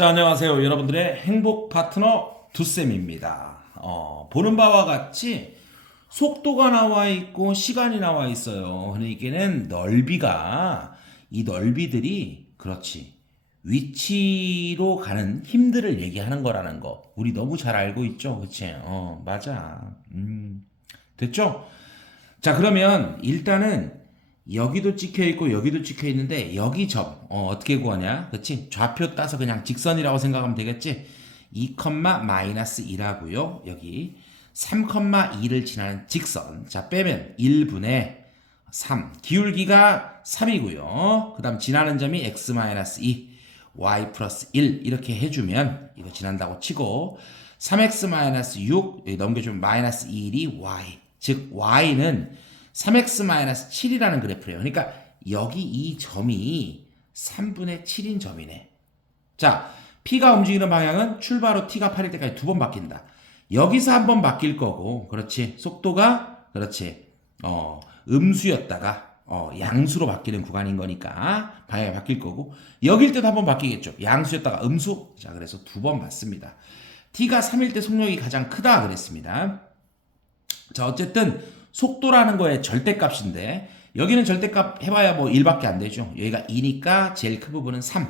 자, 안녕하세요. 여러분들의 행복 파트너 두쌤입니다. 어, 보는 바와 같이 속도가 나와 있고 시간이 나와 있어요. 그러니까는 넓이가 이 넓이들이 그렇지. 위치로 가는 힘들을 얘기하는 거라는 거. 우리 너무 잘 알고 있죠. 그치? 어, 맞아. 음. 됐죠? 자, 그러면 일단은 여기도 찍혀 있고 여기도 찍혀 있는데 여기 점 어, 떻게 구하냐? 그렇지? 좌표 따서 그냥 직선이라고 생각하면 되겠지? 2, 마이너스 2라고요. 여기 3,2를 지나는 직선. 자, 빼면 1분의 3. 기울기가 3이고요. 그 다음 지나는 점이 x 마이너스 2, y 플러스 1 이렇게 해주면 이거 지난다고 치고 3x 마이너스 6 여기 넘겨주면 마이너스 1이 y. 즉 y는 3x-7이라는 그래프래요. 그러니까 여기 이 점이 3분의 7인 점이네. 자, P가 움직이는 방향은 출발 후 T가 8일 때까지 두 번 바뀐다. 여기서 한 번 바뀔 거고, 그렇지. 속도가, 그렇지. 어, 음수였다가, 어, 양수로 바뀌는 구간인 거니까, 방향이 바뀔 거고, 여길 때도 한 번 바뀌겠죠. 양수였다가 음수. 자, 그래서 두번 받습니다. T가 3일 때 속력이 가장 크다 그랬습니다. 자, 어쨌든, 속도라는 거의 절대값인데 여기는 절대값 해봐야 뭐 1밖에 안 되죠. 여기가 2니까 제일 큰 부분은 3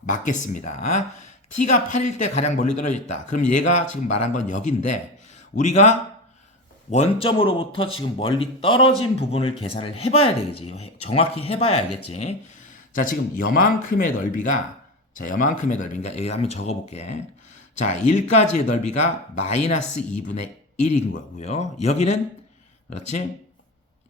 맞겠습니다. t가 8일 때 가장 멀리 떨어져 있다. 그럼 얘가 지금 말한 건 여기인데 우리가 원점으로부터 지금 멀리 떨어진 부분을 계산을 해봐야 되겠지. 정확히 해봐야 알겠지. 자, 지금 여만큼의 넓이가 자, 여만큼의 넓이인가 여기 한번 적어볼게. 자, 1까지의 넓이가 마이너스 2분의 1인 거고요. 여기는 그렇지?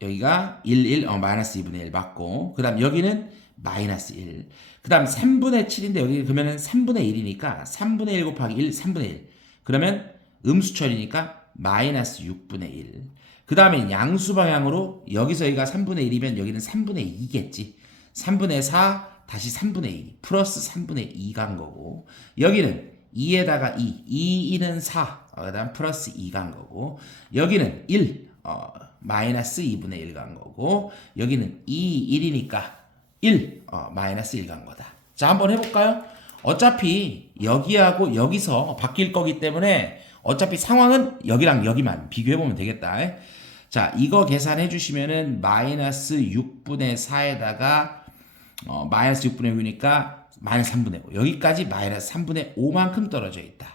여기가 1, 1, 어, 마이너스 2분의 1 맞고, 그 다음 여기는 마이너스 1. 그 다음 3분의 7인데 여기 그러면은 3분의 1이니까 3분의 1 곱하기 1, 3분의 1. 그러면 음수철이니까 마이너스 6분의 1. 그 다음에 양수 방향으로 여기서 여기가 3분의 1이면 여기는 3분의 2겠지. 3분의 4, 다시 3분의 2. 플러스 3분의 2가 한 거고. 여기는 2에다가 2, 2, 2는 4. 어, 그 다음 플러스 2가 한 거고. 여기는 1, 어, 마이너스 2분의 1 간 거고 여기는 2, 1이니까 1, 어, 마이너스 1 간 거다. 자, 한번 해볼까요? 어차피 여기하고 여기서 바뀔 거기 때문에 어차피 상황은 여기랑 여기만 비교해보면 되겠다. 자, 이거 계산해 주시면은 마이너스 6분의 4에다가 어, 마이너스 6분의 5니까 마이너스 3분의 5. 여기까지 마이너스 3분의 5만큼 떨어져 있다.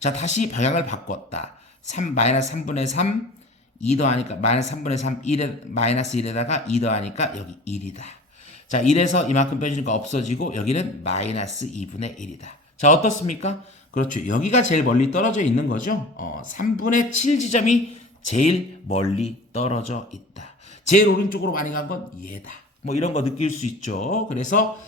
자, 다시 방향을 바꿨다. 3, 마이너스 3분의 3, 2 더하니까 마이너스 3분의 3, 1에, 마이너스 1에다가 2 더하니까 여기 1이다. 자, 1에서 이만큼 빼주니까 없어지고 여기는 마이너스 2분의 1이다. 자, 어떻습니까? 그렇죠. 여기가 제일 멀리 떨어져 있는 거죠. 어, 3분의 7 지점이 제일 멀리 떨어져 있다. 제일 오른쪽으로 많이 간 건 얘다. 뭐 이런 거 느낄 수 있죠. 그래서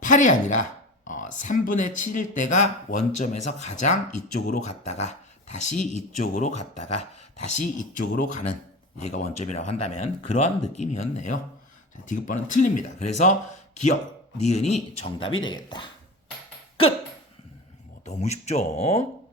8이 아니라 어, 3분의 7일 때가 원점에서 가장 이쪽으로 갔다가 다시 이쪽으로 갔다가 다시 이쪽으로 가는 얘가 원점이라고 한다면 그러한 느낌이었네요. 디귿번은 틀립니다. 그래서 기억, 니은이 정답이 되겠다. 끝! 뭐 너무 쉽죠?